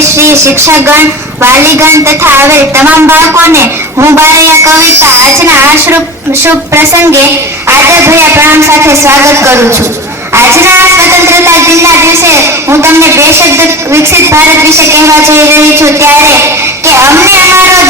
શ્રી શિક્ષકગણ વાલીગણ તથા આવેલ તમામ બાળકોને હું બારૈયા કવિતા આજના આ શુભ પ્રસંગે આદરભર્યા પ્રણામ સાથે સ્વાગત કરું છું. આજના આ સ્વતંત્રતા દિનના દિવસે હું તમને બે શબ્દ વિકસિત ભારત વિશે કહેવા જઈ રહી છું ત્યારે કે અમને અમારા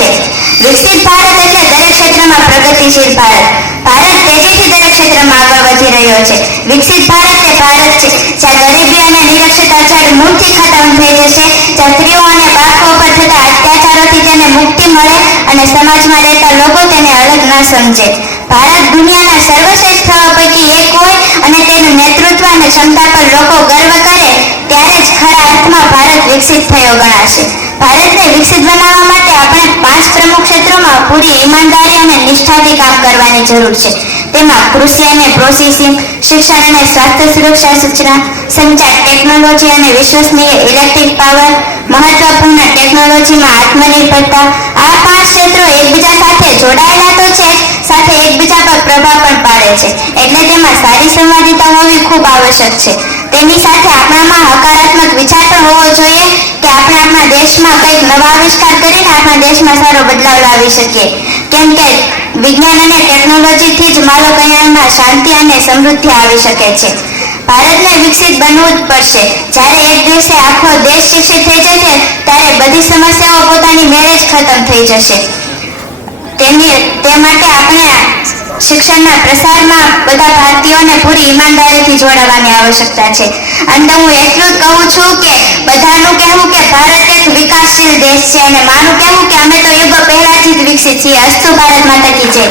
છે. વિકસિત ભારત એટલે દરેક ક્ષેત્રમાં પ્રગતિશીલ ભારત. ભારત તેજીથી દરેક ક્ષેત્રમાં આગળ વધી રહ્યો છે. વિકસિત ભારત એ ભારત છે. જ્યાં ગરીબી અને નિરક્ષરતા જડ મૂળથી ખતમ થઈ જશે, જ્યાં સ્ત્રીઓ અને બાળકો પર થતા અત્યાચારોથી તેને મુક્તિ મળે અને સમાજમાં રહેતા લોકો તેને અલગ ન સમજે. ભારત દુનિયાના સર્વશ્રેષ્ઠ પૈકી એક હોય અને તેનું નેતૃત્વ અને ક્ષમતા પર લોકો જ ખરા અર્થમાં ભારત વિકસિત થયો ગણાશે. ભારતને વિકસિત બનાવવા માટે આપણે પાંચ પ્રમુખ ક્ષેત્રોમાં પૂરી ઈમાનદારી અને નિષ્ઠાથી કામ કરવાની જરૂર છે. તેમાં કૃષિ અને પ્રોસેસિંગ, શિક્ષણ અને સ્વાસ્થ્ય સુરક્ષા સૂચના, સંચાર ટેકનોલોજી અને વિશ્વસનીય ઇલેક્ટ્રિક પાવર, મહત્વપૂર્ણ ટેકનોલોજીમાં આત્મનિર્ભરતા, આ પાંચ ક્ષેત્રો એકબીજા સાથે જોડાયેલા તો છે, સાથે એકબીજા પર પ્રભાવ પણ પાડે છે. એટલે તેમાં સારી સંવાદિતા હોવી ખૂબ આવશ્યક છે. તેની સાથે આપણામાં હકારાત્મક દેશમાં કંઈક નવા આવિષ્કાર કરીને આપણા દેશમાં સારો બદલાવ લાવી શકીએ. કેમ કે વિજ્ઞાન અને ટેકનોલોજીથી જ માનવ કલ્યાણમાં શાંતિ અને સમૃદ્ધિ આવી શકે છે. ભારતને વિકસિત બનવું જ પડશે. જ્યારે એક દિવસે આખો દેશ શિક્ષિત થઈ જશે, ત્યારે બધી સમસ્યાઓ પોતાની મેળે જ ખતમ થઈ જશે. તેની તે માટે આપણે શિક્ષણના પ્રસારમાં બધા ભારતીયોને પૂરી ઈમાનદારીથી જોડાવાની આવશ્યકતા છે. અંતે હું એટલું જ કહું છું કે ભારત વિકાસશીલ દેશ છે અને મારું કહેવું કે અમે તો યુગો પહેલાથી જ વિકસિત છીએ. અસ્તુ ભારત માતા કી જય.